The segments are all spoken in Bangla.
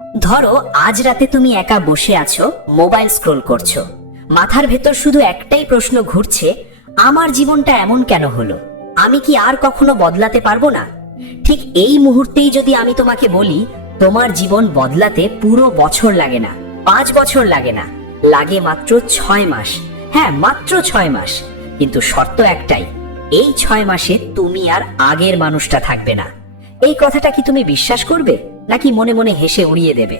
ধরো আজ রাতে তুমি একা বসে আছো, মোবাইল স্ক্রোল করছো, মাথার ভেতর শুধু একটাই প্রশ্ন ঘুরছে, আমার জীবনটা এমন কেন হলো? আমি কি আর কখনো বদলাতে পারবো না? ঠিক এই মুহূর্তেই যদি আমি তোমাকে বলি তোমার জীবন বদলাতে পুরো বছর লাগে না, 5 বছর লাগে না, লাগে মাত্র 6 মাস। হ্যাঁ, মাত্র 6 মাস। কিন্তু শর্ত একটাই, এই 6 মাসে তুমি আর আগের মানুষটা থাকবে না। এই কথাটা কি তুমি বিশ্বাস করবে, নাকি মনে মনে হেসে উড়িয়ে দেবে?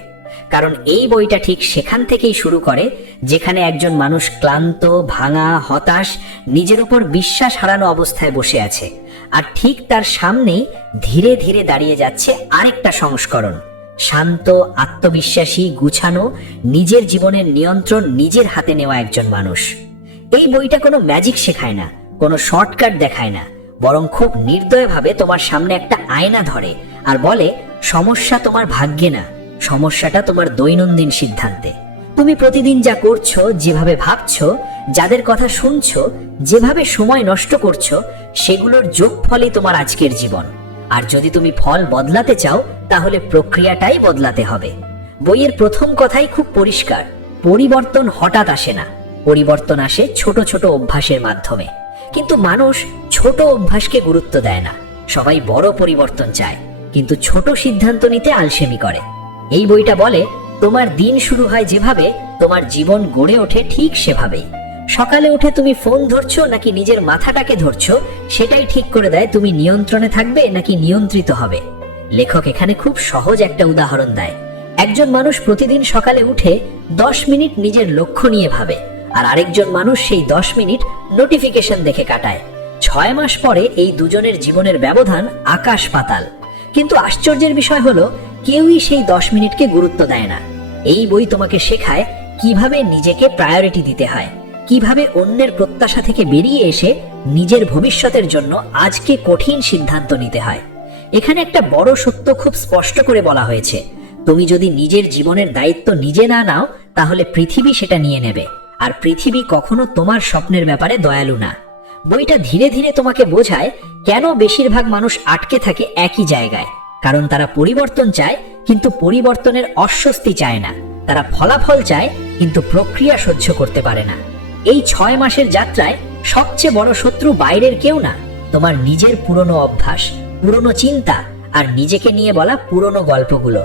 কারণ এই বইটা ঠিক সেখান থেকেই শুরু করে যেখানে একজন মানুষ ক্লান্ত, ভাঙা, হতাশ, নিজের উপর বিশ্বাস হারানো অবস্থায় বসে আছে, আর ঠিক তার সামনেই ধীরে ধীরে দাঁড়িয়ে যাচ্ছে আরেকটা সংস্করণ, শান্ত, আত্মবিশ্বাসী, গুছানো, নিজের জীবনের নিয়ন্ত্রণ নিজের হাতে নেওয়া একজন মানুষ। এই বইটা কোনো ম্যাজিক শেখায় না, কোনো শর্টকাট দেখায় না, বরং খুব নির্দয়ভাবে তোমার সামনে একটা আয়না ধরে আর বলে, সমস্যা তোমার ভাগ্যে না, সমস্যাটা তোমার দৈনন্দিন সিদ্ধান্তে। তুমি প্রতিদিন যা করছো, যেভাবে ভাবছো, যাদের কথা শুনছো, যেভাবে সময় নষ্ট করছো, সেগুলোর যোগফলই তোমার আজকের জীবন। আর যদি তুমি ফল বদলাতে চাও, তাহলে প্রক্রিয়াটাই বদলাতে হবে। বইয়ের প্রথম কথাই খুব পরিষ্কার, পরিবর্তন হঠাৎ আসে না, পরিবর্তন আসে ছোট ছোট অভ্যাসের মাধ্যমে। কিন্তু মানুষ ছোট অভ্যাসকে গুরুত্ব দেয় না, সবাই বড় পরিবর্তন চায়, কিন্তু ছোট সিদ্ধান্ত নিতে আলসেমি করে। এই বইটা বলে, তোমার দিন শুরু হয় যেভাবে, তোমার জীবন গড়ে ওঠে ঠিক সেভাবেই। সকালে উঠে তুমি ফোন ধরছো নাকি নিজের মাথাটাকে ধরছো, সেটাই ঠিক করে দেয় তুমি নিয়ন্ত্রণে থাকবে নাকি নিয়ন্ত্রিত হবে। লেখক এখানে খুব সহজ একটা উদাহরণ দেয়। একজন মানুষ প্রতিদিন সকালে উঠে 10 মিনিট নিজের লক্ষ্য নিয়ে ভাবে, আর আরেকজন মানুষ সেই 10 মিনিট নোটিফিকেশন দেখে কাটায়। 6 মাস পরে এই দুজনের জীবনের ব্যবধান আকাশ পাতাল। কিন্তু আশ্চর্যের বিষয় হলো, কেউই সেই 10 মিনিটকে গুরুত্ব দেয় না। এই বই তোমাকে শেখায় কিভাবে নিজেকে প্রায়োরিটি দিতে হয়, কিভাবে অন্যের প্রত্যাশা থেকে বেরিয়ে এসে নিজের ভবিষ্যতের জন্য আজকে কঠিন সিদ্ধান্ত নিতে হয়। এখানে একটা বড় সত্য খুব স্পষ্ট করে বলা হয়েছে, তুমি যদি নিজের জীবনের দায়িত্ব নিজে না নাও, তাহলে পৃথিবী সেটা নিয়ে নেবে, আর পৃথিবী কখনো তোমার স্বপ্নের ব্যাপারে দয়ালু না। বইটা ধীরে ধীরে তোমাকে বোঝায় কেন বেশিরভাগ মানুষ আটকে থাকে একই জায়গায়। কারণ তারা পরিবর্তন চায়, কিন্তু পরিবর্তনের অস্বস্তি চায় না। তারা ফলাফল চায়, কিন্তু প্রক্রিয়া সহ্য করতে পারে না। এই 6 মাসের যাত্রায় সবচেয়ে বড় শত্রু বাইরের কেউ না, তোমার নিজের পুরনো অভ্যাস, পুরনো চিন্তা, আর নিজেকে নিয়ে বলা পুরনো গল্পগুলো।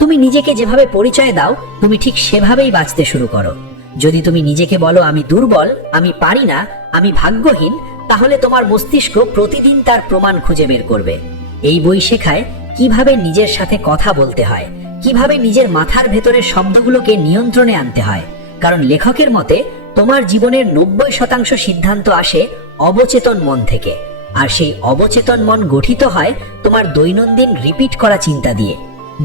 তুমি নিজেকে যেভাবে পরিচয় দাও, তুমি ঠিক সেভাবেই বাঁচতে শুরু করো। যদি তুমি নিজেকে বলো, আমি দুর্বল, আমি পারি না, আমি ভাগ্যহীন, তাহলে তোমার মস্তিষ্ক প্রতিদিন তার প্রমাণ খুঁজে বের করবে। এই বই শেখায় কিভাবে নিজের সাথে কথা বলতে হয়, কিভাবে নিজের মাথার ভেতরের শব্দগুলোকে নিয়ন্ত্রণে আনতে হয়। কারণ লেখকের মতে তোমার জীবনের 90% সিদ্ধান্ত আসে অবচেতন মন থেকে, আর সেই অবচেতন মন গঠিত হয় তোমার দৈনন্দিন রিপিট করা চিন্তা দিয়ে।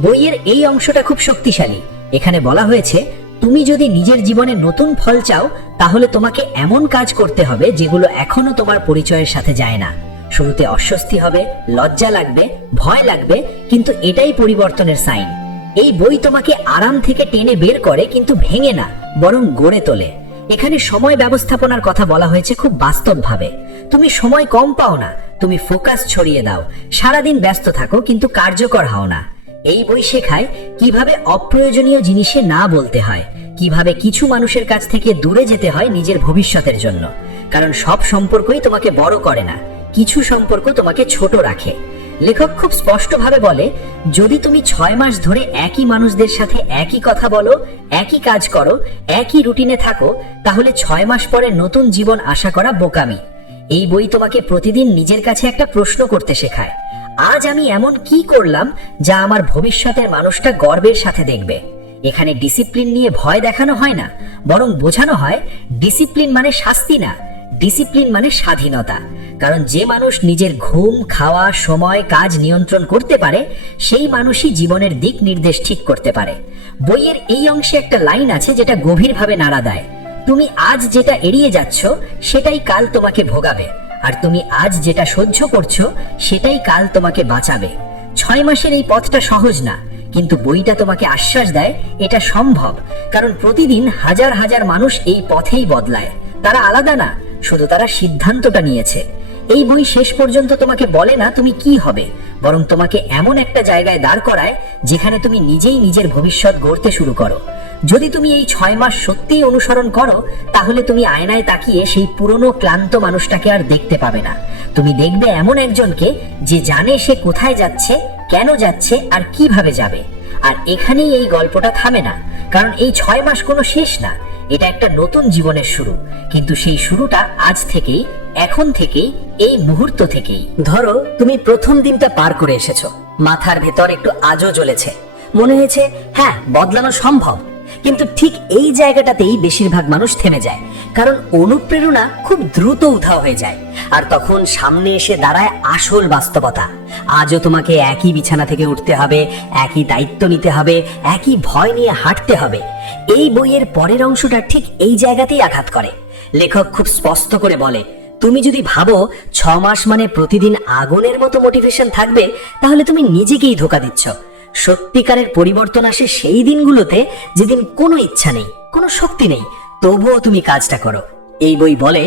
বইয়ের এই অংশটা খুব শক্তিশালী। এখানে বলা হয়েছে, তুমি যদি নিজের জীবনে নতুন ফল চাও, তাহলে তোমাকে এমন কাজ করতে হবে যেগুলো এখনো তোমার পরিচয়ের সাথে যায় না। শুরুতে অস্বস্তি হবে, লজ্জা লাগবে, ভয় লাগবে, কিন্তু এটাই পরিবর্তনের সাইন। এই বই তোমাকে আরাম থেকে টেনে বের করে, কিন্তু ভেঙে না, বরং গড়ে তোলে। এখানে সময় ব্যবস্থাপনার কথা বলা হয়েছে খুব বাস্তবভাবে। তুমি সময় কম পাও না, তুমি ফোকাস ছড়িয়ে দাও, সারাদিন ব্যস্ত থাকো, কিন্তু কার্যকর হও না। এই বই শেখায় কিভাবে অপ্রয়োজনীয় জিনিসে না বলতে হয়, কিভাবে কিছু মানুষের কাছ থেকে দূরে যেতে হয় নিজের ভবিষ্যতের জন্য। কারণ সব সম্পর্কই তোমাকে বড় করে না, কিছু সম্পর্ক তোমাকে ছোট রাখে। লেখক খুব স্পষ্টভাবে বলে, যদি তুমি 6 মাস ধরে একই মানুষদের সাথে একই কথা বলো, একই কাজ করো, একই রুটিনে থাকো, তাহলে 6 মাস পরে নতুন জীবন আশা করা বোকামি। এই বই তোমাকে প্রতিদিন নিজের কাছে একটা প্রশ্ন করতে শেখায়, আজ আমি এমন কি করলাম যা আমার ভবিষ্যতের মানুষটা গর্বের সাথে দেখবে। এখানে ডিসিপ্লিন নিয়ে ভয় দেখানো হয় না, বরং বোঝানো হয় ডিসিপ্লিন মানে শাস্তি না, ডিসিপ্লিন মানে স্বাধীনতা। কারণ যে মানুষ নিজের ঘুম, খাওয়া, সময়, কাজ নিয়ন্ত্রণ করতে পারে, সেই মানুষই জীবনের দিক নির্দেশ ঠিক করতে পারে। বইয়ের এই অংশে একটা লাইন আছে যেটা গভীরভাবে নাড়া দেয়, তুমি আজ যেটা এড়িয়ে যাচ্ছ, সেটাই কাল তোমাকে ভোগাবে, আর তুমি আজ যেটা সহ্য করছো, সেটাই কাল তোমাকে বাঁচাবে। 6 মাসের এই পথটা সহজ না, কিন্তু বইটা তোমাকে আশ্বাস দেয় এটা সম্ভব। কারণ প্রতিদিন হাজার হাজার মানুষ এই পথেই বদলায়। তারা আলাদা না, শুধু তারা সিদ্ধান্তটা নিয়েছে। এই বই শেষ পর্যন্ত তোমাকে বলে না তুমি কি হবে, বরং তোমাকে এমন একটা জায়গায় দাঁড় করায় যেখানে তুমি নিজেই নিজের ভবিষ্যৎ গড়তে শুরু করো। যদি তুমি এই 6 মাস সত্যিই অনুসরণ করো, তাহলে তুমি আয়নায় তাকিয়ে সেই পুরনো ক্লান্ত মানুষটাকে আর দেখতে পাবে না। তুমি দেখবে এমন একজনকে যে জানে সে কোথায় যাচ্ছে, কেন যাচ্ছে আর কিভাবে যাবে। আর এখানেই এই গল্পটা থামে না, কারণ এই 6 মাস কোনো শেষ না, এটা একটা নতুন জীবনের শুরু। কিন্তু সেই শুরুটা আজ থেকেই, এখন থেকেই, এই মুহূর্ত থেকেই। ধরো তুমি প্রথম দিনটা পার করে এসেছো, মাথার ভেতর একটু আজও জ্বলেছে, মনে হয়েছে হ্যাঁ বদলানো সম্ভব। কিন্তু ঠিক এই জায়গাটাতেই বেশিরভাগ মানুষ থেমে যায়, কারণ অনুপ্রেরণা খুব দ্রুত উধাও হয়ে যায়। আর তখন সামনে এসে দাঁড়ায় আসল বাস্তবতা। আজও তোমাকে একই বিছানা থেকে উঠতে হবে, একই দায়িত্ব নিতে হবে, একই ভয় নিয়ে হাঁটতে হবে। এই বইয়ের পরের অংশটা ঠিক এই জায়গাতেই আঘাত করে। লেখক খুব স্পষ্ট করে বলে, তুমি যদি ভাবো 6 মাস মানে প্রতিদিন আগুনের মতো মোটিভেশন থাকবে, তাহলে তুমি নিজেকেই ধোঁকা দিচ্ছ। সত্যিকারের পরিবর্তন আসে সেই দিনগুলোতে যেদিন কোনো ইচ্ছা নেই, কোনো শক্তি নেই, তবুও তুমি কাজটা করো। এই বই বলে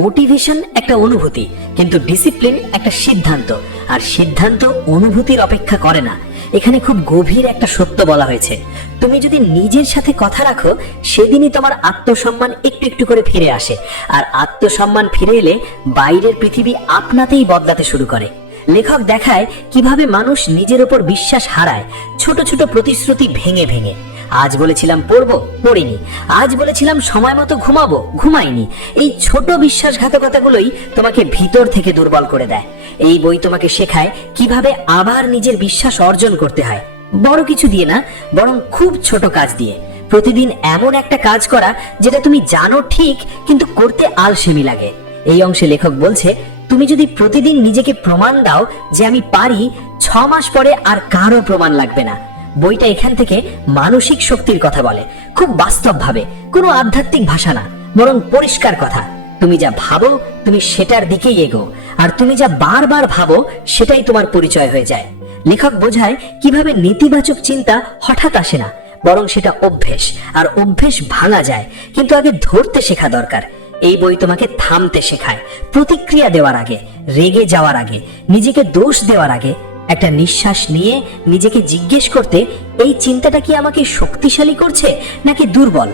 মোটিভেশন একটা অনুভূতি, কিন্তু ডিসিপ্লিন একটা সিদ্ধান্ত, আর সিদ্ধান্ত অনুভূতির অপেক্ষা করে না। এখানে খুব গভীর একটা সত্য বলা হয়েছে, তুমি যদি নিজের সাথে কথা রাখো, সেদিনই তোমার আত্মসম্মান একটু একটু করে ফিরে আসে। আর আত্মসম্মান ফিরে এলে বাইরের পৃথিবী আপনাতেই বদলাতে শুরু করে। লেখক দেখায় কিভাবে মানুষ নিজের উপর বিশ্বাস হারায় ছোট ছোট প্রতিশ্রুতি ভেঙে ভেঙে। আজ বলেছিলাম পড়বো, পড়িনি। আজ বলেছিলাম সময় মতো ঘুমাবো, ঘুমাইনি। এই ছোট বিশ্বাসঘাতকতাগুলোই তোমাকে ভিতর থেকে দুর্বল করে দেয়। এই বই তোমাকে শেখায় কিভাবে আবার নিজের বিশ্বাস অর্জন করতে হয়, বড় কিছু দিয়ে না, বরং খুব ছোট কাজ দিয়ে। প্রতিদিন এমন একটা কাজ করা যেটা তুমি জানো ঠিক, কিন্তু করতে আলসেমি লাগে। এই অংশে লেখক বলছে, তুমি যদি প্রতিদিন নিজেকে প্রমাণ দাও যে আমি পারি, 6 মাস পরে আর কারো প্রমাণ লাগবে না। বইটা এখান থেকে মানসিক শক্তির কথা বলে, খুব বাস্তব ভাবে, কোনো আধ্যাত্মিক ভাষা না, বরং পরিষ্কার কথা। তুমি যা ভাবো তুমি সেটার দিকেই এগো, আর তুমি যা বারবার ভাবো সেটাই তোমার পরিচয় হয়ে যায়। লেখক বোঝায় কিভাবে নেতিবাচক চিন্তা হঠাৎ আসে না, বরং সেটা অভ্যেস, আর অভ্যেস ভাঙা যায়, কিন্তু আগে ধরতে শেখা দরকার। এই বই তোমাকে থামতে শেখায়, প্রতিক্রিয়া দেওয়ার আগে, রেগে যাওয়ার আগে, নিজেকে দোষ দেওয়ার আগে একটা নিঃশ্বাস নিয়ে নিজেকে জিজ্ঞেস করতে, এই চিন্তাটা কি আমাকে শক্তিশালী করছে নাকি দুর্বল?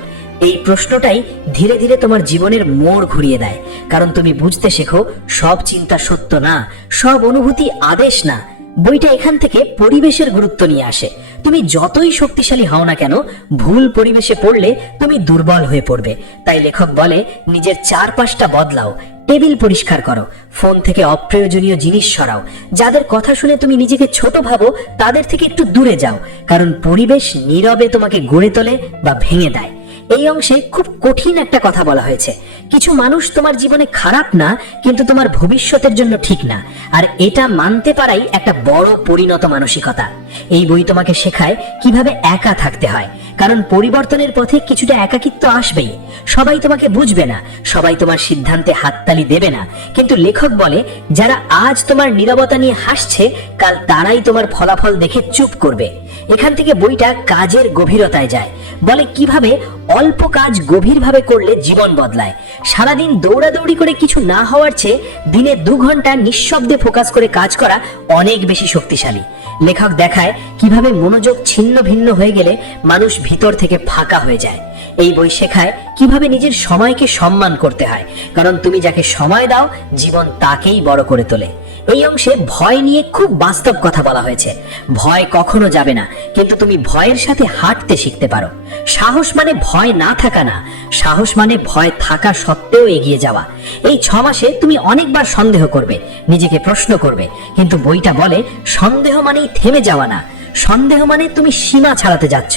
এই প্রশ্নটাই ধীরে ধীরে তোমার জীবনের মোড় ঘুরিয়ে দেয়। কারণ তুমি বুঝতে শেখো, সব চিন্তা সত্য না, সব অনুভূতি আদেশ না। বইটা এখান থেকে পরিবেশের গুরুত্ব নিয়ে আসে। তুমি যতই শক্তিশালী হও না কেন, ভুল পরিবেশে পড়লে তুমি দুর্বল হয়ে পড়বে। তাই লেখক বলে, নিজের চারপাশটা বদলাও, টেবিল পরিষ্কার করো, ফোন থেকে অপ্রয়োজনীয় জিনিস সরাও, যাদের কথা শুনে তুমি নিজেকে ছোট ভাবো তাদের থেকে একটু দূরে যাও। কারণ পরিবেশ নীরবে তোমাকে গড়ে তোলে বা ভেঙে দেয়। এই অংশে খুব কঠিন একটা কথা বলা হয়েছে, কিছু মানুষ তোমার জীবনে খারাপ না, কিন্তু তোমার ভবিষ্যতের জন্য ঠিক না। আর এটা মানতে পারাই একটা বড় পরিণত মানসিকতা। এই বই তোমাকে শেখায় কিভাবে একা থাকতে হয়, কারণ পরিবর্তনের পথে কিছুটা একাকিত্ব আসবেই। সবাই তোমাকে বুঝবে না, সবাই তোমার সিদ্ধান্তে হাততালি দেবে না, কিন্তু লেখক বলে, যারা আজ তোমার নীরবতা নিয়ে হাসছে, কাল তারাই তোমার ফলাফল দেখে চুপ করবে। এখান থেকে বইটা কাজের গভীরতায় যায়, বলে কিভাবে অল্প কাজ গভীরভাবে করলে জীবন বদলায়। সারাদিন দৌড়াদৌড়ি করে কিছু না হওয়ার চেয়ে দিনে 2 ঘন্টা নিঃশব্দে ফোকাস করে কাজ করা অনেক বেশি শক্তিশালী। লেখক দেখায় কিভাবে মনোযোগ ছিন্ন ভিন্ন হয়ে গেলে মানুষ ভিতর থেকে ফাঁকা হয়ে যায়। এই বই শেখায় কিভাবে নিজের সময়কে সম্মান করতে হয়, কারণ তুমি যাকে সময় দাও জীবন তাকেই বড় করে তোলে। এই অংশে ভয় নিয়ে খুব বাস্তব কথা বলা হয়েছে। ভয় কখনো যাবে না, কিন্তু তুমি ভয়ের সাথে হাঁটতে শিখতে পারো। সাহস মানে ভয় না থাকা না, সাহস মানে ভয় থাকা সত্ত্বেও এগিয়ে যাওয়া। এই 6 মাসে তুমি অনেকবার সন্দেহ করবে, নিজেকে প্রশ্ন করবে, কিন্তু বইটা বলে সন্দেহ মানেই থেমে যাওয়া না, সন্দেহ মানে তুমি সীমা ছাড়াতে যাচ্ছ।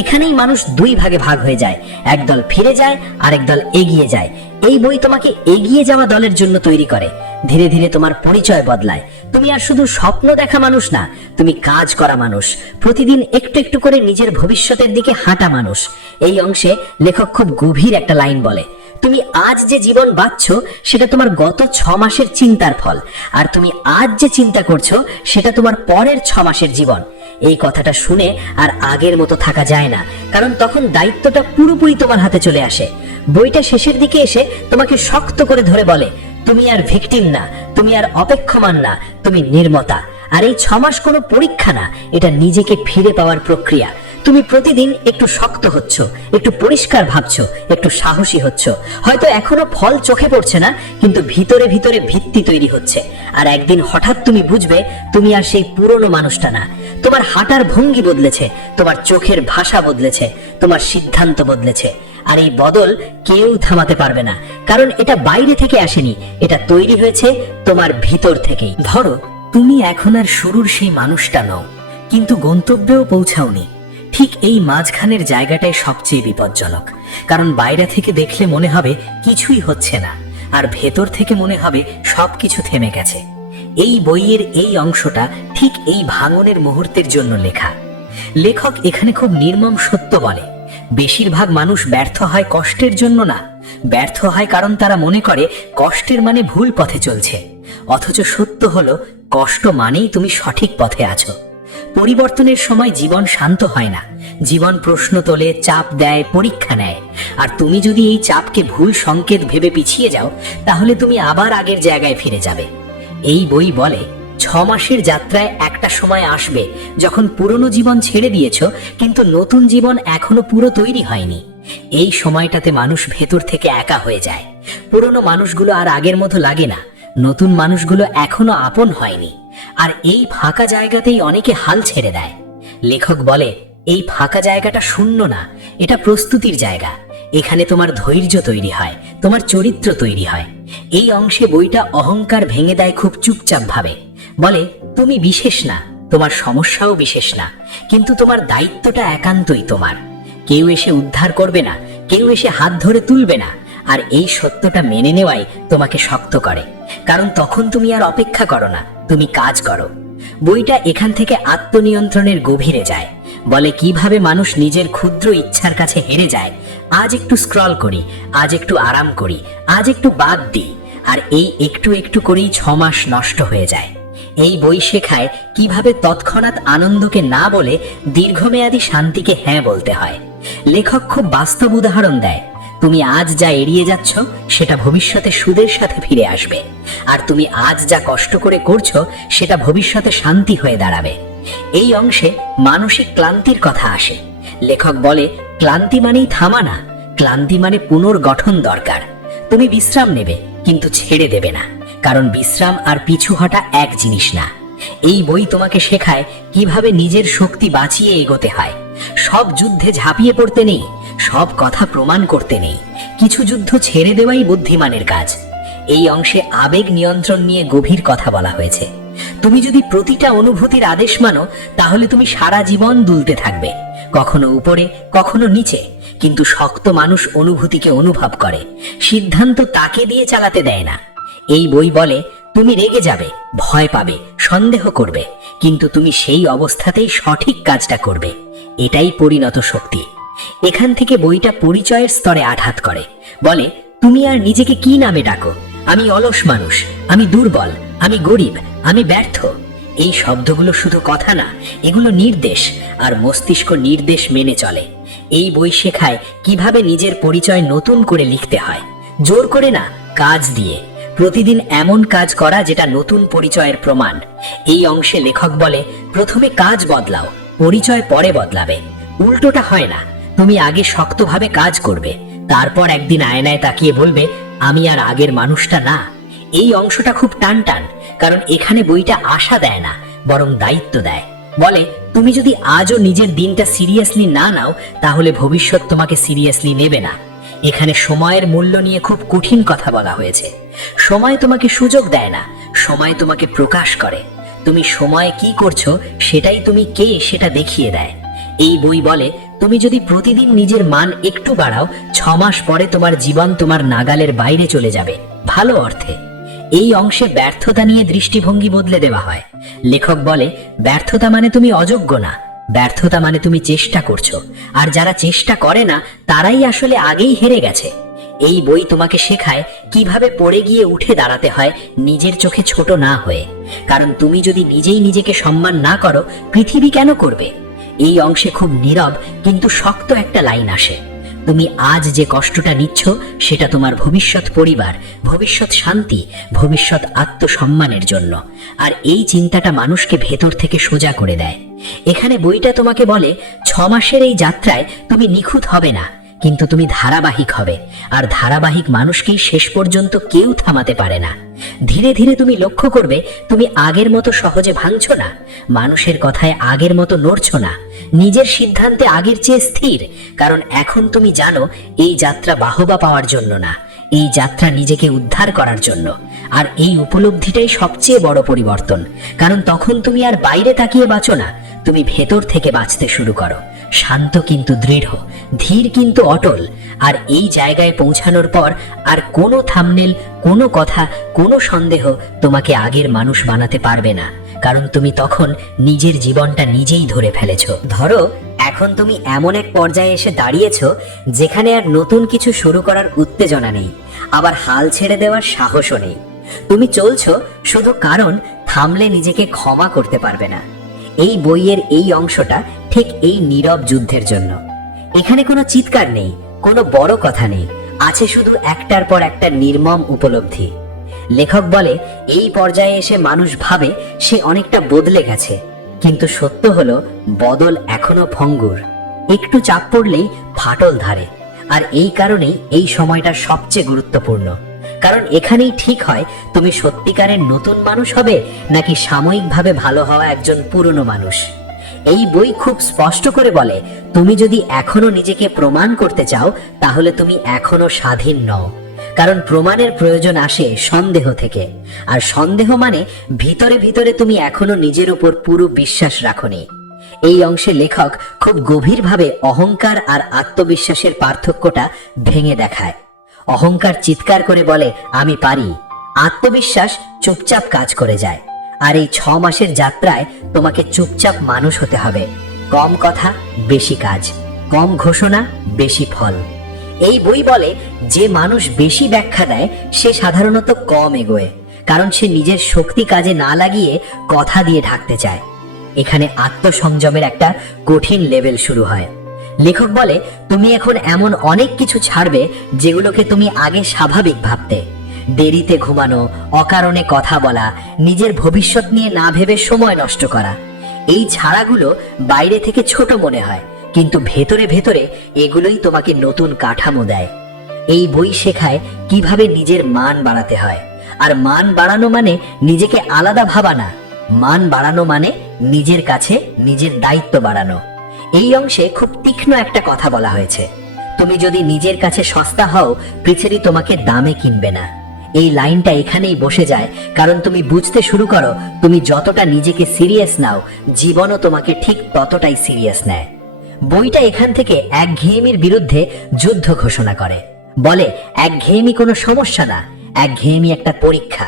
এখানেই মানুষ 2 ভাগে ভাগ হয়ে যায়, একদল ফিরে যায়, আরেক দল এগিয়ে যায়। এই বই তোমাকে এগিয়ে যাওয়া দলের জন্য তৈরি করে। ধীরে ধীরে তোমার পরিচয় বদলায়, তুমি আর শুধু স্বপ্ন দেখা মানুষ না, তুমি কাজ করা মানুষ, প্রতিদিন একটু একটু করে নিজের ভবিষ্যতের দিকে হাঁটা মানুষ। এই অংশে লেখক খুব গভীর একটা লাইন বলে, তুমি আজ যে জীবন বাঁচছো সেটা তোমার গত 6 মাসের চিন্তার ফল, আর তুমি আজ যে চিন্তা করছো সেটা তোমার পরের 6 মাসের জীবন। এই কথাটা শুনে আর আগের মতো থাকা যায় না, কারণ তখন দায়িত্বটা পুরোপুরি তোমার হাতে চলে আসে। বইটা শেষের দিকে এসে তোমাকে শক্ত করে ধরে বলে, তুমি আর ভিকটিম না, তুমি আর অপেক্ষমান না, তুমি নির্মাতা। আর এই 6 মাস কোনো পরীক্ষা না, এটা নিজেকে ফিরে পাওয়ার প্রক্রিয়া। তুমি প্রতিদিন একটু শক্ত হচ্ছ, একটু পরিষ্কার ভাবছো, একটু সাহসী হচ্ছ। হয়তো এখনো ফল চোখে পড়ছে না, কিন্তু ভিতরে ভিতরে ভিত্তি তৈরি হচ্ছে। আর একদিন হঠাৎ তুমি বুঝবে তুমি আর সেই পুরনো মানুষটা না। তোমার হাঁটার ভঙ্গি বদলেছে, তোমার চোখের ভাষা বদলেছে, তোমার সিদ্ধান্ত বদলেছে। আর এই বদল কেউ থামাতে পারবে না, কারণ এটা বাইরে থেকে আসেনি, এটা তৈরি হয়েছে তোমার ভিতর থেকেই। ধরো তুমি এখন আর শুরুর সেই মানুষটা নও, কিন্তু গন্তব্যেও পৌঁছাওনি। ঠিক এই মাঝখানের জায়গাটাই সবচেয়ে বিপজ্জনক, কারণ বাইরে থেকে দেখলে মনে হবে কিছুই হচ্ছে না, আর ভেতর থেকে মনে হবে সবকিছু থেমে গেছে। এই বইয়ের এই অংশটা ঠিক এই ভাঙনের মুহূর্তের জন্য লেখা। লেখক এখানে খুব নির্মম সত্য বলে, বেশিরভাগ মানুষ ব্যর্থ হয় কষ্টের জন্য না, ব্যর্থ হয় কারণ তারা মনে করে কষ্টের মানে ভুল পথে চলছে। অথচ সত্য হলো কষ্ট মানেই তুমি সঠিক পথে আছো। পরিবর্তনের সময় জীবন শান্ত হয় না, জীবন প্রশ্ন তোলে, চাপ দেয়, পরীক্ষা নেয়। আর তুমি যদি এই চাপকে ভুল সংকেত ভেবে পিছিয়ে যাও, তাহলে তুমি আবার আগের জায়গায় ফিরে যাবে। এই বই বলে 6 মাসের যাত্রায় একটা সময় আসবে যখন পুরনো জীবন ছেড়ে দিয়েছো, কিন্তু নতুন জীবন এখনো পুরো তৈরি হয়নি। এই সময়টাতে মানুষ ভেতর থেকে একা হয়ে যায়। পুরনো মানুষগুলো আর আগের মতো লাগে না, নতুন মানুষগুলো এখনো আপন হয়নি। আর এই ফাঁকা জায়গাতেই অনেকে হাল ছেড়ে দেয়। লেখক বলে এই ফাঁকা জায়গাটা শূন্য না, এটা প্রস্তুতির জায়গা। এখানে তোমার ধৈর্য তৈরি হয়, তোমার চরিত্র তৈরি হয়। এই অংশে বইটা অহংকার ভেঙে দেয় খুব চুপচাপ ভাবে। বলে তুমি বিশেষ না, তোমার সমস্যাও বিশেষ না, কিন্তু তোমার দায়িত্বটা একান্তই তোমার। কেউ এসে উদ্ধার করবে না, কেউ এসে হাত ধরে তুলবে না। আর এই সত্যটা মেনে নেওয়াই তোমাকে শক্ত করে, কারণ তখন তুমি আর অপেক্ষা করো না, তুমি কাজ করো। বইটা এখান থেকে আত্মনিয়ন্ত্রণের গভীরে যায়, বলে কিভাবে মানুষ নিজের ক্ষুদ্র ইচ্ছার কাছে হেরে যায়। আজ একটু স্ক্রল করি, আজ একটু আরাম করি, আজ একটু বাদ দিই, আর এই একটু একটু করেই 6 মাস নষ্ট হয়ে যায়। এই বই শেখায় কিভাবে তৎক্ষণাৎ আনন্দকে না বলে দীর্ঘমেয়াদী শান্তিকে হ্যাঁ বলতে হয়। লেখক খুব বাস্তব উদাহরণ দেয়, তুমি আজ যা এড়িয়ে যাচ্ছ সেটা ভবিষ্যতে সুদের সাথে ফিরে আসবে, আর তুমি আজ যা কষ্ট করে করছো সেটা ভবিষ্যতে শান্তি হয়ে দাঁড়াবে। এই অংশে মানসিক ক্লান্তির কথা আসে। লেখক বলে ক্লান্তি মানেই থামা না, ক্লান্তি মানে পুনর্গঠন দরকার। তুমি বিশ্রাম নেবে, কিন্তু ছেড়ে দেবে না, কারণ বিশ্রাম আর পিছু হটা এক জিনিস না। এই বই তোমাকে শেখায় কিভাবে নিজের শক্তি বাঁচিয়ে এগোতে হয়। সব যুদ্ধে ঝাঁপিয়ে পড়তে নেই, সব কথা প্রমাণ করতে নেই, কিছু যুদ্ধ ছেড়ে দেওয়াই বুদ্ধিমানের কাজ। এই অংশে আবেগ নিয়ন্ত্রণ নিয়ে গভীর কথা বলা হয়েছে। তুমি যদি প্রতিটা অনুভূতির আদেশ মানো, তাহলে তুমি সারা জীবন দুলতে থাকবে, কখনো উপরে কখনো নিচে। কিন্তু শক্ত মানুষ অনুভূতিকে অনুভব করে, সিদ্ধান্ত তাকে দিয়ে চালাতে দেয় না। এই বই বলে তুমি রেগে যাবে, ভয় পাবে, সন্দেহ করবে, কিন্তু তুমি সেই অবস্থাতেই সঠিক কাজটা করবে। এটাই পরিণত শক্তি। এখান থেকে বইটা পরিচয়ের স্তরে আঘাত করে, বলে তুমি আর নিজেকে কি নামে ডাকো? আমি অলস মানুষ, আমি দুর্বল, আমি গরিব, আমি ব্যর্থ। এই শব্দগুলো শুধু কথা না, এগুলো নির্দেশ, আর মস্তিষ্ক নির্দেশ মেনে চলে। এই বই শেখায় কিভাবে নিজের পরিচয় নতুন করে লিখতে হয়, জোর করে না, কাজ দিয়ে। প্রতিদিন এমন কাজ করা যেটা নতুন পরিচয়ের প্রমাণ। এই অংশে লেখক বলে প্রথমে কাজ বদলাও, পরিচয় পরে বদলাবে। উল্টোটা হয় না, তুমি আগে শক্তভাবে কাজ করবে, তারপর একদিন আয়নায় তাকিয়ে বলবে আমি আর আগের মানুষটা না। এই অংশটা খুব টান, কারণ এখানে বইটা আশা দেয় না, বরং দায়িত্ব দেয়। বলে তুমি যদি আজও নিজের দিনটা সিরিয়াসলি না নাও, তাহলে ভবিষ্যৎ তোমাকে সিরিয়াসলি নেবে না। এখানে সময়ের মূল্য নিয়ে খুব কঠিন কথা বলা হয়েছে। সময় তোমাকে সুযোগ দেয় না, সময় তোমাকে প্রকাশ করে। তুমি সময়ে কি করছো সেটাই তুমি কে সেটা দেখিয়ে দেয়। এই বই বলে তুমি যদি প্রতিদিন নিজের মান একটু বাড়াও, 6 মাস পরে তোমার জীবন তোমার নাগালের বাইরে চলে যাবে, ভালো অর্থে। এই অংশে ব্যর্থতা নিয়ে দৃষ্টিভঙ্গি বদলে দেওয়া হয়। লেখক বলে ব্যর্থতা মানে তুমি অযোগ্য না, ব্যর্থতা মানে তুমি চেষ্টা করছো, আর যারা চেষ্টা করে না তারাই আসলে আগেই হেরে গেছে। এই বই তোমাকে শেখায় কিভাবে পড়ে গিয়ে উঠে দাঁড়াতে হয়, নিজের চোখে ছোট না হয়ে। কারণ তুমি যদি নিজেই নিজেকে সম্মান না করো, পৃথিবী কেন করবে? এই অংশে খুব নীরব কিন্তু শক্ত একটা লাইন আসে, তুমি আজ যে কষ্টটা নিচ্ছ সেটা তোমার ভবিষ্যৎ পরিবার, ভবিষ্যৎ শান্তি, ভবিষ্যৎ আত্মসম্মানের জন্য। আর এই চিন্তাটা মানুষকে ভেতর থেকে সোজা করে দেয়। এখানে বইটা তোমাকে বলে 6 মাসের এই যাত্রায় তুমি নিখুঁত হবে না, কিন্তু তুমি ধারাবাহিক হবে। আর ধারাবাহিক মানুষকেই শেষ পর্যন্ত কেউ থামাতে পারে না। ধীরে ধীরে তুমি লক্ষ্য করবে তুমি আগের মতো সহজে ভাঙছো না, মানুষের কথায় আগের মতো নড়ছো না, নিজের সিদ্ধান্তে আগের চেয়ে স্থির। কারণ এখন তুমি জানো এই যাত্রা বাহবা পাওয়ার জন্য না, এই যাত্রা নিজেকে উদ্ধার করার জন্য। আর এই উপলব্ধিটাই সবচেয়ে বড় পরিবর্তন। কারণ তখন তুমি আর বাইরে তাকিয়ে বাঁচো না, তুমি ভেতর থেকে বাঁচতে শুরু করো, শান্ত কিন্তু দৃঢ়, ধীর কিন্তু অটল। আর এই জায়গায় পৌঁছানোর পর আর কোনো থামনেল, কোনো কথা, কোনো সন্দেহ তোমাকে আগের মানুষ বানাতে পারবে না। কারণ তুমি তখন নিজের জীবনটা নিজেই ধরে ফেলেছো। ধরো এখন তুমি এমন এক পর্যায়ে এসে দাঁড়িয়েছো যেখানে আর নতুন কিছু শুরু করার উত্তেজনা নেই, আবার হাল ছেড়ে দেওয়ার সাহসও নেই। তুমি চলছো শুধু কারণ থামলে নিজেকে ক্ষমা করতে পারবে না। এই বইয়ের এই অংশটা ঠিক এই নীরব যুদ্ধের জন্য। এখানে কোনো চিৎকার নেই, কোনো বড় কথা নেই, আছে শুধু একটার পর একটা নির্মম উপলব্ধি। লেখক বলে এই পর্যায়ে এসে মানুষ ভাবে সে অনেকটা বদলে গেছে, কিন্তু সত্য হলো বদল এখনো ভঙ্গুর, একটু চাপ পড়লেই ফাটল ধরে। আর এই কারণেই এই সময়টা সবচেয়ে গুরুত্বপূর্ণ। কারণ এখানেই ঠিক হয় তুমি সত্যিকারের নতুন মানুষ হবে নাকি সাময়িকভাবে ভালো হওয়া একজন পুরনো মানুষ। এই বই খুব স্পষ্ট করে বলে তুমি যদি এখনো নিজেকে প্রমাণ করতে চাও তাহলে তুমি এখনো স্বাধীন নও। কারণ প্রমাণের প্রয়োজন আসে সন্দেহ থেকে, আর সন্দেহ মানে ভিতরে ভিতরে তুমি এখনো নিজের উপর পুরো বিশ্বাস রাখোনি। এই অংশে লেখক খুব গভীরভাবে অহংকার আর আত্মবিশ্বাসের পার্থক্যটা ভেঙে দেখায়। অহংকার চিৎকার করে বলে আমি পারি, আত্মবিশ্বাস চুপচাপ কাজ করে যায়। আর এই 6 মাসের যাত্রায় তোমাকে চুপচাপ মানুষ হতে হবে, কম কথা বেশি কাজ, কম ঘোষণা বেশি ফল। এই বই বলে যে মানুষ বেশি ব্যাখ্যা দেয় সে সাধারণত কম এগোয়, কারণ সে নিজের শক্তি কাজে না লাগিয়ে কথা দিয়ে ঢাকতে চায়। এখানে আত্মসংযমের একটা কঠিন লেভেল শুরু হয়। লেখক বলে তুমি এখন এমন অনেক কিছু ছাড়বে যেগুলোকে তুমি আগে স্বাভাবিক ভাবতে। দেরিতে ঘুমানো, অকারণে কথা বলা, নিজের ভবিষ্যৎ নিয়ে না ভেবে সময় নষ্ট করা। এই ছাড়াগুলো বাইরে থেকে ছোট মনে হয়, কিন্তু ভেতরে ভেতরে এগুলোই তোমাকে নতুন কাঠামো দেয়। এই বই শেখায় কিভাবে নিজের মান বাড়াতে হয়। আর মান বাড়ানো মানে নিজেকে আলাদা ভাবা না, মান বাড়ানো মানে নিজের কাছে নিজের দায়িত্ব বাড়ানো। এই অংশে খুব তীক্ষ্ণ একটা কথা বলা হয়েছে, তুমি যদি নিজের কাছে সস্তা হও পৃথিবী তোমাকে দামে কিনবে না। এই লাইনটা এখানেই বসে যায়, কারণ তুমি বুঝতে শুরু করো তুমি যতটা নিজেকে সিরিয়াস নাও জীবনও তোমাকে ঠিক ততটাই সিরিয়াস নেয়। বইটা এখান থেকে একঘেয়েমির বিরুদ্ধে যুদ্ধ ঘোষণা করে। বলে একঘেয়েমি কোনো সমস্যা না, একঘেয়েমি একটা পরীক্ষা।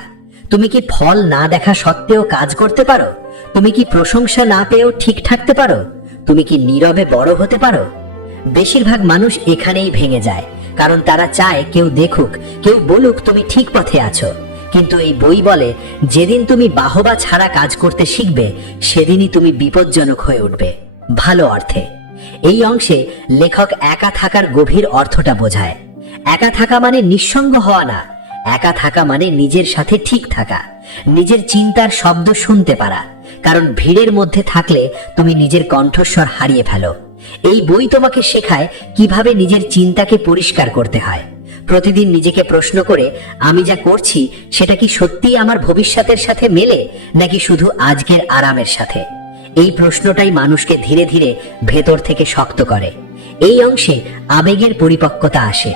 তুমি কি ফল না দেখা সত্ত্বেও কাজ করতে পারো? তুমি কি প্রশংসা না পেয়েও ঠিক থাকতে পারো? তুমি কি নীরবে বড় হতে পারো? বেশিরভাগ মানুষ এখানেই ভেঙে যায়, কারণ তারা চায় কেউ দেখুক, কেউ বলুক তুমি ঠিক পথে আছো। কিন্তু এই বই বলে যেদিন তুমি বাহবা ছাড়া কাজ করতে শিখবে সেদিনই তুমি বিপজ্জনক হয়ে উঠবে, ভালো অর্থে। এই অংশে লেখক একা থাকার গভীর অর্থটা বোঝায়। একা থাকা মানে নিঃসঙ্গ হওয়া না, একা থাকা মানে নিজের সাথে ঠিক থাকা, নিজের চিন্তার শব্দ শুনতে পারা। কারণ ভিড়ের মধ্যে থাকলে তুমি নিজের কণ্ঠস্বর হারিয়ে ফেলো। এই বই তোমাকে শেখায় কিভাবে নিজের চিন্তাকে পরিষ্কার করতে হয়। প্রতিদিন নিজেকে প্রশ্ন করে আমি যা করছি সেটা কি সত্যিই আমার ভবিষ্যতের সাথে মেলে নাকি শুধু আজকের আরামের সাথে। এই প্রশ্নটাই মানুষকে ধীরে ধীরে ভেতর থেকে শক্ত করে। এই অংশে আবেগের পরিপক্কতা আসে।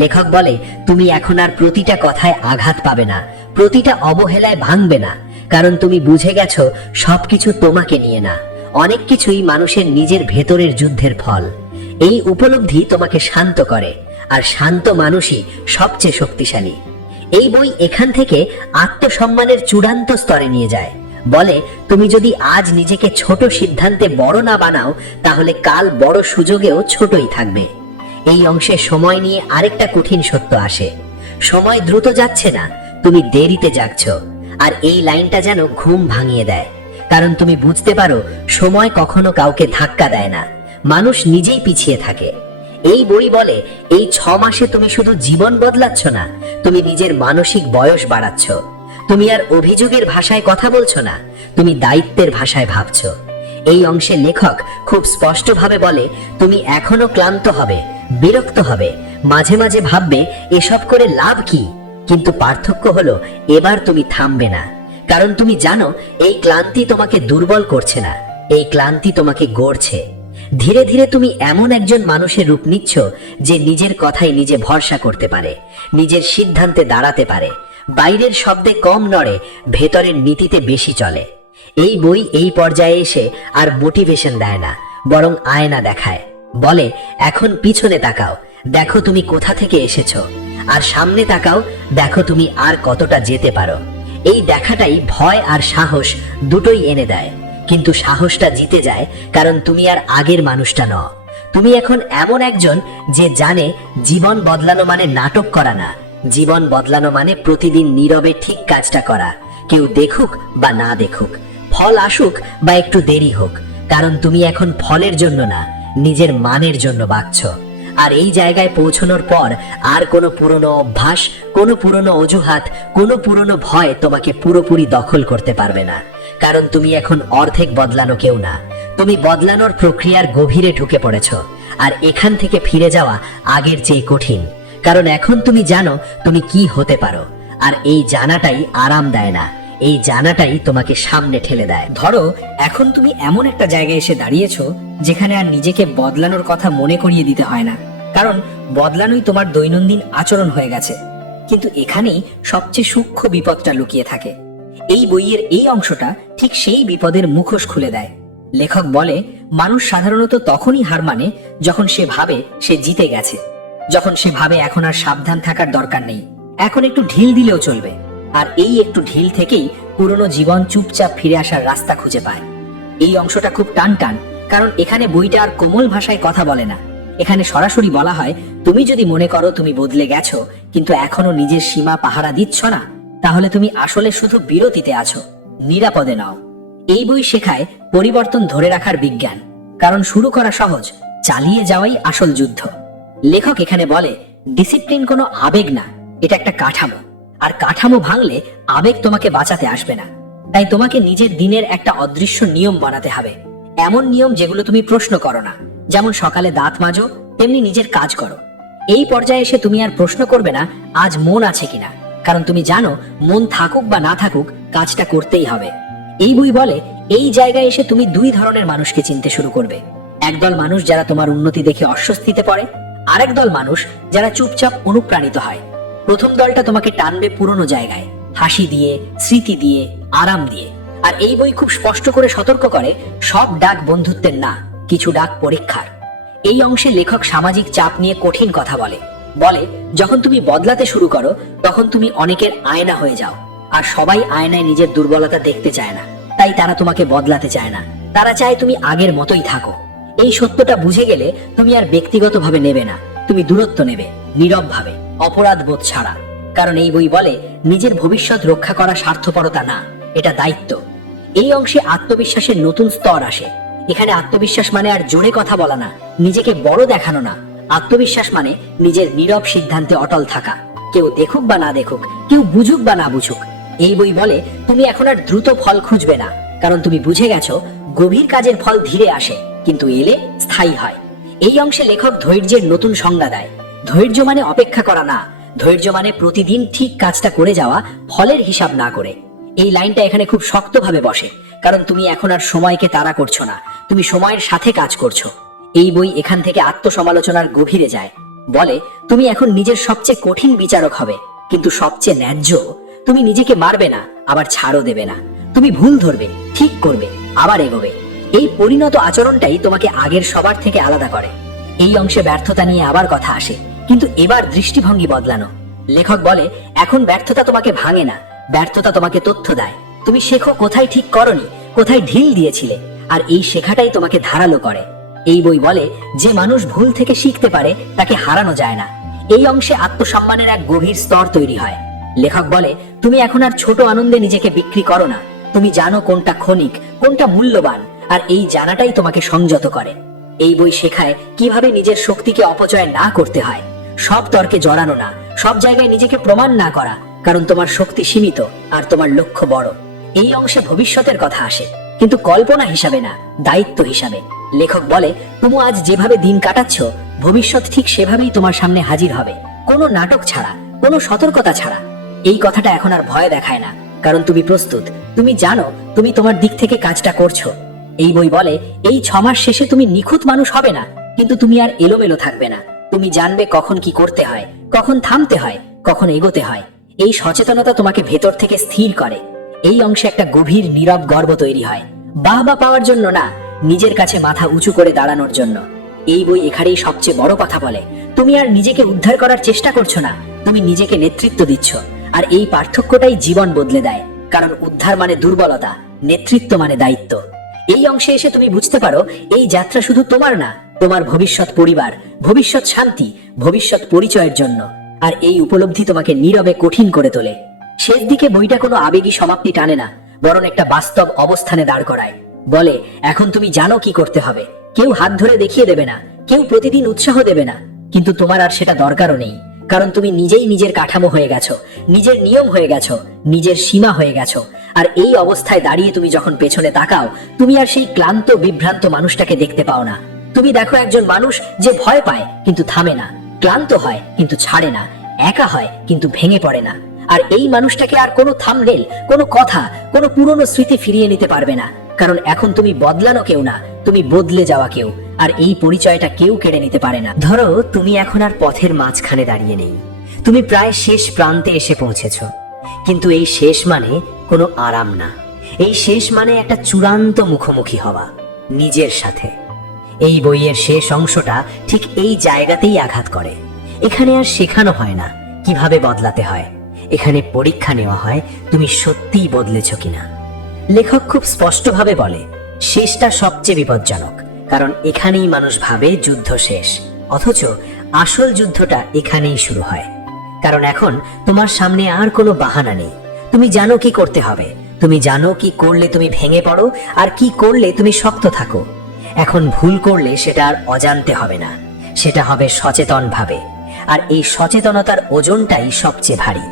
লেখক বলে তুমি এখন আর প্রতিটা কথায় আঘাত পাবে না, প্রতিটা অবহেলায় ভাঙবে না, কারণ তুমি বুঝে গেছো সবকিছু তোমাকে নিয়ে না, অনেক কিছুই মানুষের নিজের ভেতরের যুদ্ধের ফল। এই উপলব্ধি তোমাকে শান্ত করে, আর শান্ত মানুষই সবচেয়ে শক্তিশালী। এই বই এখান থেকে আত্মসম্মানের চূড়ান্ত স্তরে নিয়ে যায়। বলে তুমি যদি আজ নিজেকে ছোট সিদ্ধান্তে বড় না বানাও তাহলে কাল বড় সুযোগেও ছোটই থাকবে। এই অংশে সময় নিয়ে আরেকটা কঠিন সত্য আসে, সময় দ্রুত যাচ্ছে না, তুমি দেরিতে জাগছো। আর এই লাইনটা যেন ঘুম ভাঙিয়ে দেয়, কারণ তুমি বুঝতে পারো সময় কখনো কাউকে ধাক্কা দেয় না, মানুষ নিজেই পিছিয়ে থাকে। এই বই বলে এই 6 মাসে তুমি শুধু জীবন বদলাচ্ছ না, তুমি নিজের মানসিক বয়স বাড়াচ্ছ। তুমি আর অভিযোগের ভাষায় কথা বলছো না, তুমি দায়িত্বের ভাষায় ভাবছো। এই অংশে লেখক খুব স্পষ্টভাবে বলে তুমি এখনো ক্লান্ত হবে, বিরক্ত হবে, মাঝে মাঝে ভাববে এসব করে লাভ কি, কিন্তু পার্থক্য হলো এবার তুমি থামবে না। কারণ তুমি জানো এই ক্লান্তি তোমাকে দুর্বল করছে না, এই ক্লান্তি তোমাকে গড়ছে। ধীরে ধীরে তুমি এমন একজন মানুষের রূপ নিচ্ছ যে নিজের কথায় নিজে ভরসা করতে পারে, নিজের সিদ্ধান্তে দাঁড়াতে পারে, বাইরের শব্দে কম নড়ে, ভেতরের নীতিতে বেশি চলে। এই বই এই পর্যায়ে এসে আর মোটিভেশন দেয় না, বরং আয়না দেখায়। বলে এখন পিছনে তাকাও, দেখো তুমি কোথা থেকে এসেছো, আর সামনে তাকাও, দেখো তুমি আর কতটা যেতে পারো। এই দেখাটাই ভয় আর সাহস দুটোই এনে দেয়, কিন্তু সাহসটা জিতে যায় কারণ তুমি আর আগের মানুষটা নও। তুমি এখন এমন একজন যে জানে জীবন বদলানো মানে নাটক করা না, জীবন বদলানো মানে প্রতিদিন নীরবে ঠিক কাজটা করা, কেউ দেখুক বা না দেখুক, ফল আসুক বা একটু দেরি হোক, কারণ তুমি এখন ফলের জন্য না, নিজের মানের জন্য বাঁচছ। আর এই জায়গায় পৌঁছানোর পর আর কোনো পুরনো অভ্যাস, কোনো পুরনো অজুহাত, কোনো পুরনো ভয় তোমাকে পুরোপুরি দখল করতে পারবে না। কারণ তুমি এখন অর্ধেক বদলানো কেউ না, তুমি বদলানোর প্রক্রিয়ার গভীরে ঢুকে পড়েছ। আর এখান থেকে ফিরে যাওয়া আগের চেয়ে কঠিন, কারণ এখন তুমি জানো তুমি কি হতে পারো। আর এই জানাটাই আরাম দেয় না, এই জানাটাই তোমাকে সামনে ঠেলে দেয়। ধরো এখন তুমি এমন একটা জায়গায় এসে দাঁড়িয়েছো যেখানে আর নিজেকে বদলানোর কথা মনে করিয়ে দিতে হয় না, কারণ বদলানোই তোমার দৈনন্দিন আচরণ হয়ে গেছে। কিন্তু এখানেই সবচেয়ে সূক্ষ্ম বিপদটা লুকিয়ে থাকে। এই বইয়ের এই অংশটা ঠিক সেই বিপদের মুখোশ খুলে দেয়। লেখক বলে মানুষ সাধারণত তখনই হার মানে যখন সে ভাবে সে জিতে গেছে, যখন সে ভাবে এখন আর সাবধান থাকার দরকার নেই, এখন একটু ঢিল দিলেও চলবে। আর এই একটু ঢিল থেকেই পুরনো জীবন চুপচাপ ফিরে আসার রাস্তা খুঁজে পায়। এই অংশটা খুব টান, কারণ এখানে বইটা আর কোমল ভাষায় কথা বলে না, এখানে সরাসরি বলা হয় তুমি যদি মনে করো তুমি বদলে গেছো কিন্তু এখনো নিজের সীমা পাহারা দিচ্ছ না, তাহলে তুমি আসলে শুধু বিরতিতে আছো, নিরাপদে নাও। এই বই শেখায় পরিবর্তন ধরে রাখার বিজ্ঞান, কারণ শুরু করা সহজ, চালিয়ে যাওয়াই আসল যুদ্ধ। লেখক এখানে বলে ডিসিপ্লিন কোনো আবেগ না, এটা একটা কাঠামো, আর কাঠামো ভাঙলে আবেগ তোমাকে বাঁচাতে আসবে না। তাই তোমাকে নিজের দিনের একটা অদৃশ্য নিয়ম বানাতে হবে, এমন নিয়ম যেগুলো তুমি প্রশ্ন করো না। যেমন সকালে দাঁত মাজো, তেমনি নিজের কাজ করো। এই পর্যায়ে এসে তুমি আর প্রশ্ন করবে না আজ মন আছে কিনা, কারণ তুমি জানো মন থাকুক বা না থাকুক কাজটা করতেই হবে। এই বই বলে এই জায়গায় এসে তুমি দুই ধরনের মানুষকে চিনতে শুরু করবে। একদল মানুষ যারা তোমার উন্নতি দেখে অস্বস্তিতে পড়ে, আরেক দল মানুষ যারা চুপচাপ অনুপ্রাণিত হয়। প্রথম দলটা তোমাকে টানবে পুরনো জায়গায়, হাসি দিয়ে, স্মৃতি দিয়ে, আরাম দিয়ে। আর এই বই খুব স্পষ্ট করে সতর্ক করে সব ডাক বন্ধুত্বের না, কিছু ডাক পরীক্ষার। এই অংশে লেখক সামাজিক চাপ নিয়ে কঠিন কথা বলে যখন তুমি বদলাতে শুরু করো তখন তুমি অনেকের আয়না হয়ে যাও, আর সবাই আয়নায় নিজের দুর্বলতা দেখতে চায় না, তাই তারা তোমাকে বদলাতে চায় না, তারা চায় তুমি আগের মতোই থাকো। এই সত্যটা বুঝে গেলে তুমি আর ব্যক্তিগতভাবে নেবে না, তুমি দূরত্ব নেবে, নীরব ভাবে, অপরাধ বোধ ছাড়া। কারণ এই বই বলে নিজের ভবিষ্যৎ রক্ষা করা স্বার্থপরতা না, এটা দায়িত্ব। এই অংশে আত্মবিশ্বাসের নতুন স্তর আসে। এখানে আত্মবিশ্বাস মানে আর জোরে কথা বলা না, নিজেকে বড় দেখানো না। আত্মবিশ্বাস মানে নিজের নীরব সিদ্ধান্তে অটল থাকা, কেউ দেখুক বা না দেখুক, কেউ বুঝুক বা না বুঝুক। এই বই বলে তুমি এখন আর দ্রুত ফল খুঁজবে না, কারণ তুমি বুঝে গেছো গভীর কাজের ফল ধীরে আসে, কিন্তু এলে স্থায়ী হয়। এই অংশে লেখক ধৈর্যের নতুন সংজ্ঞা দেয়। ধৈর্য মানে অপেক্ষা করা না, ধৈর্য মানে প্রতিদিন ঠিক কাজটা করে যাওয়া, ফলের হিসাব না করে। এই লাইনটা এখানে খুব শক্তভাবে বসে, কারণ তুমি এখন আর সময়কে তাড়া করছো না, তুমি সময়ের সাথে কাজ করছো। এই বই এখান থেকে আত্মসমালোচনার গভীরে যায়। বলে তুমি এখন নিজের সবচেয়ে কঠিন বিচারক হবে, কিন্তু সবচেয়ে ন্যায্য। তুমি নিজেকে মারবে না, আবার ছাড়ও দেবে না। তুমি ভুল ধরবে, ঠিক করবে, আবার এগোবে। এই পরিণত আচরণটাই তোমাকে আগের সবার থেকে আলাদা করে। এই অংশে ব্যর্থতা নিয়ে আবার কথা আসে, কিন্তু এবার দৃষ্টিভঙ্গি বদলানো। লেখক বলে এখন ব্যর্থতা তোমাকে ভাঙে না, ব্যর্থতা তোমাকে তথ্য দেয়। তুমি শেখো কোথায় ঠিক করনি, কোথায় ঢিল দিয়েছিলে, আর এই শেখাটাই তোমাকে ধারালো করে। এই বই বলে যে মানুষ ভুল থেকে শিখতে পারে তাকে হারানো যায় না। এই অংশে আত্মসম্মানের এক গভীর স্তর তৈরি হয়। লেখক বলে তুমি এখন আর ছোট আনন্দে নিজেকে বিক্রি করো না, তুমি জানো কোনটা ক্ষণিক, কোনটা মূল্যবান, আর এই জানাটাই তোমাকে সংযত করে। এই বই শেখায় কিভাবে নিজের শক্তিকে অপচয় না করতে হয়, সব তর্কে জড়ানো না, সব জায়গায় নিজেকে প্রমাণ না করা, কারণ তোমার শক্তি সীমিত আর তোমার লক্ষ্য বড়। এই অংশে ভবিষ্যতের কথা আসে, কিন্তু কল্পনা হিসাবে না, দায়িত্ব হিসাবে। লেখক বলে, তুমি আজ যেভাবে দিন কাটাচ্ছ, ভবিষ্যৎ ঠিক সেভাবেই তোমার সামনে হাজির হবে, কোনো নাটক ছাড়া, কোনো সতর্কতা ছাড়া। এই কথাটা এখন আর ভয় দেখায় না, কারণ তুমি প্রস্তুত। তুমি জানো তুমি তোমার দিক থেকে কাজটা করছো। এই বই বলে, এই 6 মাস শেষে তুমি নিখুঁত মানুষ হবে না, কিন্তু তুমি আর এলোমেলো থাকবে না। তুমি জানবে কখন কি করতে হয়, কখন থামতে হয়, কখন এগোতে হয়। এই সচেতনতা তোমাকে ভেতর থেকে স্থির করে। এই অংশে একটা গভীর নীরব গর্ব তৈরি হয়, বাহবা পাওয়ার জন্য না, নিজের কাছে মাথা উঁচু করে দাঁড়ানোর জন্য। এই বই এখানেই সবচেয়ে বড় কথা বলে, তুমি আর নিজেকে উদ্ধার করার চেষ্টা করছো না, তুমি নিজেকে নেতৃত্ব দিচ্ছ। আর এই পার্থক্যটাই জীবন বদলে দেয়, কারণ উদ্ধার মানে দুর্বলতা, নেতৃত্ব মানে দায়িত্ব। এই অংশে এসে তুমি বুঝতে পারো, এই যাত্রা শুধু তোমার না, তোমার ভবিষ্যৎ পরিবার, ভবিষ্যৎ শান্তি, ভবিষ্যৎ পরিচয়ের জন্য। আর এই উপলব্ধি তোমাকে নীরবে কঠিন করে তোলে। শেষ দিকে বইটা কোনো আবেগী সমাপ্তি টানে না, বরং একটা বাস্তব অবস্থানে দাঁড় করায়। বলে, এখন তুমি জানো কি করতে হবে। কেউ হাত ধরে দেখিয়ে দেবে না, কেউ প্রতিদিন উৎসাহ দেবে না, কিন্তু তোমার আর সেটা দরকারও নেই, কারণ তুমি নিজেই নিজের কাঠামো হয়ে গেছো, নিজের নিয়ম হয়ে গেছো, নিজের সীমা হয়ে গেছো। আর এই অবস্থায় দাঁড়িয়ে তুমি যখন পেছনে তাকাও, তুমি আর সেই ক্লান্ত বিভ্রান্ত মানুষটাকে দেখতে পাও না। তুমি দেখো একজন মানুষ যে ভয় পায় কিন্তু থামে না, ক্লান্ত হয় কিন্তু ছাড়ে না, একা হয় কিন্তু ভেঙে পড়ে না। আর এই মানুষটাকে আর কোনো থাম্বনেল, কোনো কথা, কোনো পুরনো স্মৃতি ফিরিয়ে নিতে পারবে না, কারণ এখন তুমি বদলানো কেউ না, তুমি বদলে যাওয়া কেউ। আর এই পরিচয়টা কেউ কেড়ে নিতে পারে না। ধরো তুমি এখন আর পথের মাঝখানে দাঁড়িয়ে নেই, তুমি প্রায় শেষ প্রান্তে এসে পৌঁছেছো, কিন্তু এই শেষ মানে কোনো আরাম না। এই শেষ মানে একটা চূড়ান্ত মুখোমুখি হওয়া নিজের সাথে। এই বইয়ের শেষ অংশটা ঠিক এই জায়গাতেই আঘাত করে। এখানে আর শেখানো হয় না কিভাবে বদলাতে হয়, এখানে পরীক্ষা নেওয়া হয় তুমি সত্যিই বদলেছ কিনা। লেখক খুব স্পষ্টভাবে বলে, শেষটা সবচেয়ে বিপজ্জনক, কারণ এখানেই মানুষ ভাবে যুদ্ধ শেষ, অথচ আসল যুদ্ধটা এখানেই শুরু হয়। কারণ এখন তোমার সামনে আর কোনো বাহানা নেই। তুমি জানো কি করতে হবে, তুমি জানো কি করলে তুমি ভেঙে পড়ো, আর কি করলে তুমি শক্ত থাকো। এখন ভুল করলে সেটা আর অজান্তে হবে না, সেটা হবে সচেতন ভাবে। আর এই সচেতনতার ওজনটাই সবচেয়ে ভারী।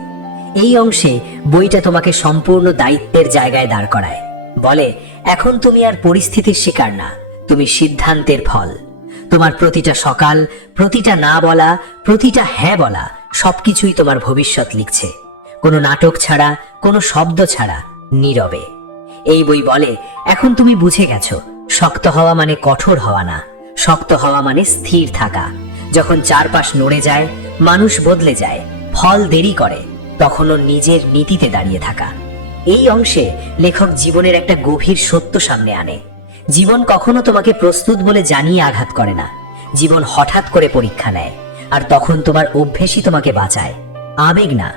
এই অংশে বইটা তোমাকে সম্পূর্ণ দায়িত্বের জায়গায় দাঁড় করায়। বলে, এখন তুমি আর পরিস্থিতির শিকার না, তুমি সিদ্ধান্তের ফল। তোমার প্রতিটা সকাল, প্রতিটা না বলা, প্রতিটা হ্যাঁ বলা, সবকিছুই তোমার ভবিষ্যৎ লিখছে, কোনো নাটক ছাড়া, কোনো শব্দ ছাড়া, নীরবে। এই বই বলে, এখন তুমি বুঝে গেছো, শক্ত হওয়া মানে কঠোর হওয়া না, শক্ত হওয়া মানে স্থির থাকা। যখন চারপাশ নড়ে যায়, মানুষ বদলে যায়, ফল দেরি করে, তখনও নিজের নীতিতে দাঁড়িয়ে থাকা। এই অংশে লেখক জীবনের একটা গভীর সত্য সামনে আনে। জীবন কখনো তোমাকে প্রস্তুত বলে জানিয়ে আঘাত করে না, জীবন হঠাৎ করে পরীক্ষা নেয়, আর তখন তোমার অভ্যেসই তোমাকে বাঁচায়। আবেগ না,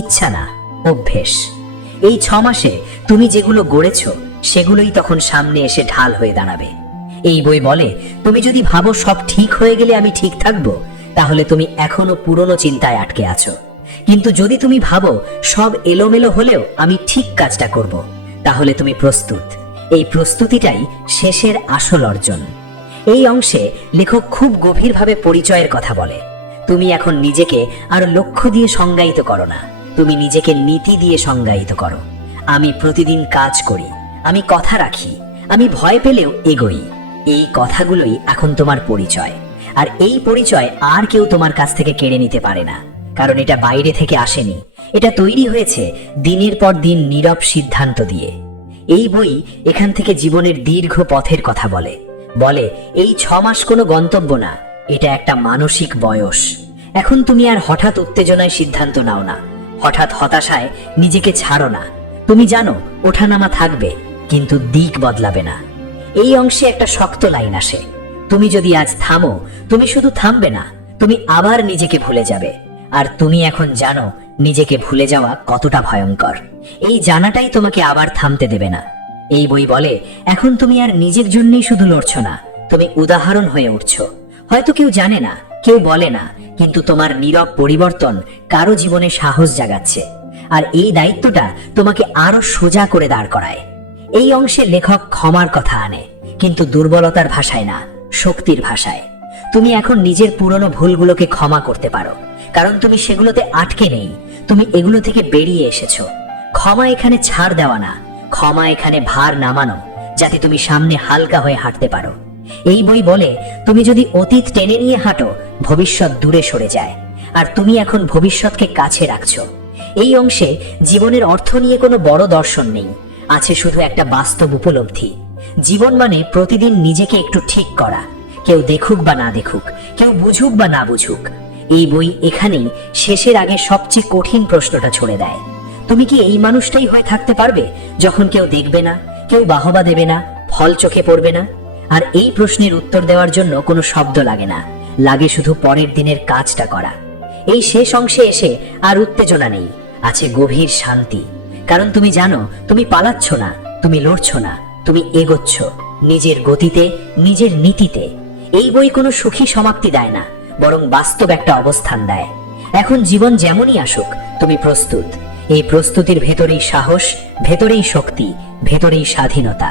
ইচ্ছা না, অভ্যেস। এই 6 মাসে তুমি যেগুলো গড়েছ, সেগুলোই তখন সামনে এসে ঢাল হয়ে দাঁড়াবে। এই বই বলে, তুমি যদি ভাবো সব ঠিক হয়ে গেলে আমি ঠিক থাকবো, তাহলে তুমি এখনো পুরনো চিন্তায় আটকে আছো। কিন্তু যদি তুমি ভাবো সব এলোমেলো হলেও আমি ঠিক কাজটা করব, তাহলে তুমি প্রস্তুত। এই প্রস্তুতিটাই শেষের আসল অর্জন। এই অংশে লেখক খুব গভীরভাবে পরিচয়ের কথা বলে। তুমি এখন নিজেকে আর লক্ষ্য দিয়ে সংজ্ঞায়িত করো না, তুমি নিজেকে নীতি দিয়ে সংজ্ঞায়িত করো। আমি প্রতিদিন কাজ করি, আমি কথা রাখি, আমি ভয় পেলেও এগোই। এই কথাগুলোই এখন তোমার পরিচয়। আর এই পরিচয় আর কেউ তোমার কাছ থেকে কেড়ে নিতে পারে না, কারণ এটা বাইরে থেকে আসেনি, এটা তৈরি হয়েছে দিনের পর দিন নীরব সিদ্ধান্ত দিয়ে। এই বই এখান থেকে জীবনের দীর্ঘ পথের কথা বলে। বলে, এই 6 মাস কোনো গন্তব্য না, এটা একটা মানসিক বয়স। এখন তুমি আর হঠাৎ উত্তেজনায় সিদ্ধান্ত নাও না, হঠাৎ হতাশায় নিজেকে ছাড়ো না। তুমি জানো ওঠানামা থাকবে, কিন্তু দিক বদলাবে না। এই অংশে একটা শক্ত লাইন আসে, তুমি যদি আজ থামো, তুমি শুধু থামবে না, তুমি আবার নিজেকে ভুলে যাবে। আর তুমি এখন জানো নিজেকে ভুলে যাওয়া কতটা ভয়ঙ্কর। এই জানাটাই তোমাকে আবার থামতে দেবে না। এই বই বলে, এখন তুমি আর নিজের জন্যই শুধু লড়ছো না, তুমি উদাহরণ হয়ে উঠছো। হয়তো কেউ জানে না, কেউ বলে না, কিন্তু তোমার নীরব পরিবর্তন কারো জীবনে সাহস জাগাচ্ছে। আর এই দায়িত্বটা তোমাকে আরো সোজা করে দাঁড় করায়। এই অংশে লেখক ক্ষমার কথা আনে, কিন্তু দুর্বলতার ভাষায় না, শক্তির ভাষায়। তুমি এখন নিজের পুরনো ভুলগুলোকে ক্ষমা করতে পারো, কারণ তুমি সেগুলোতে আটকে নেই, তুমি এগুলো থেকে বেরিয়ে এসেছো। ক্ষমা এখানে ছাড় দেওয়া না, ক্ষমা এখানে ভার নামানো, যাতে তুমি সামনে হালকা হয়ে হাঁটতে পারো। এই বই বলে তুমি যদি অতীত টেনে নিয়ে হাঁটো, ভবিষ্যৎ দূরে সরে যায়, আর তুমি এখন ভবিষ্যৎকে কাছে রাখছো। এই অংশে জীবনের অর্থ নিয়ে কোনো বড় দর্শন নেই, আছে শুধু একটা বাস্তব উপলব্ধি। জীবন মানে প্রতিদিন নিজেকে একটু ঠিক করা, কেউ দেখুক বা না দেখুক, কেউ বুঝুক বা না বুঝুক। এই বই এখানেই শেষের আগে সবচেয়ে কঠিন প্রশ্নটা ছুড়ে দেয়। তুমি কি এই মানুষটাই হয়ে থাকতে পারবে যখন কেউ দেখবে না, কেউ বাহবা দেবে না, ফল চোখে পড়বে না? আর এই প্রশ্নের উত্তর দেওয়ার জন্য কোনো শব্দ লাগে না, লাগে শুধু পরের দিনের কাজটা করা। এই শেষ অংশে এসে আর উত্তেজনা নেই, আছে গভীর শান্তি। কারণ তুমি জানো তুমি পালাচ্ছ না, তুমি লড়ছ না, তুমি এগোচ্ছ নিজের গতিতে, নিজের নীতিতে। এই বই কোনো সুখী সমাপ্তি দেয় না, বরং বাস্তব একটা অবস্থান দেয়। এখন জীবন যেমনই আসুক, তুমি প্রস্তুত। এই প্রস্তুতির ভেতরেই সাহস, ভেতরেই শক্তি, ভেতরেই স্বাধীনতা।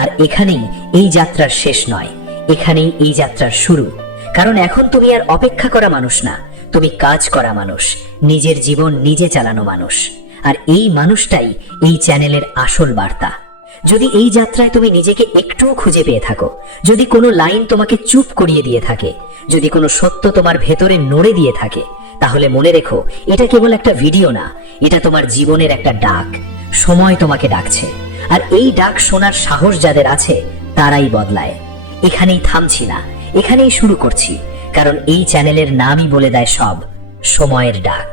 আর এখানেই এই যাত্রার শেষ নয়, এখানেই এই যাত্রার শুরু। কারণ এখন তুমি আর অপেক্ষা করা মানুষ না, তুমি কাজ করা মানুষ, নিজের জীবন নিজে চালানো মানুষ। আর এই মানুষটাই এই চ্যানেলের আসল বার্তা। যদি এই যাত্রায় তুমি নিজেকে একটুও খুঁজে পেয়ে থাকো, যদি কোনো লাইন তোমাকে চুপ করিয়ে দিয়ে থাকে, যদি কোনো সত্য তোমার ভেতরে নড়ে দিয়ে থাকে, তাহলে মনে রেখো এটা কেবল একটা ভিডিও না, এটা তোমার জীবনের একটা ডাক। সময় তোমাকে ডাকছে, আর এই ডাক শোনার সাহস যাদের আছে তারাই বদলায়। এখানেই থামছি না, এখানেই শুরু করছি, কারণ এই চ্যানেলের নামই বলে দেয় সব, সময়ের ডাক।